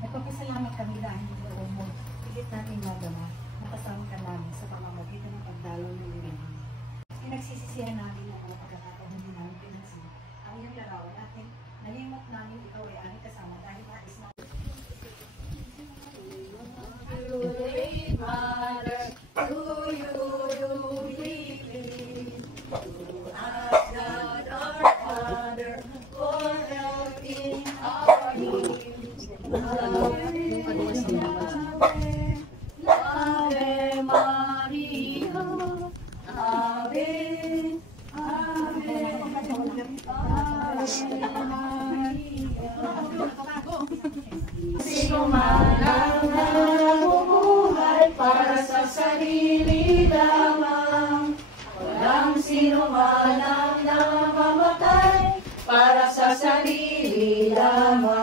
Nagpapasalamat kami dahil noon mo, higit natin magawa, nakasama ka namin sa pamamagitan ng pagdalaw ng lirahan. Pinagsisisihan namin ang mga pagkakataon hindi namin pinansin. Ang iyong larawan natin, nalimot namin ikaw ay aming kasama dahil nais na. Mother, to you do we believe, to ask God our Father for help in our needs. Ave Maria, Ave, Ave, sino man ang nabubuhay para sa sarili lamang, walang sino man ang namamatay para sa sarili lamang.